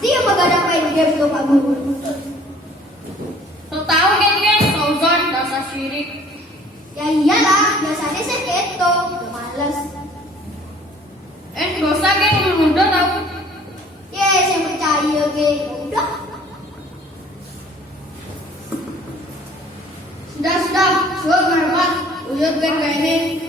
Pasti yang begadang main game tuh Pak Guru. Tahu geng sauzon dasar syirik. Ya iyalah, biasanya saya keto, udah males. Dosa geng udah tahu. Ya, saya percaya geng. Udah. Sudah, suruh hormat. Uyut geng ini.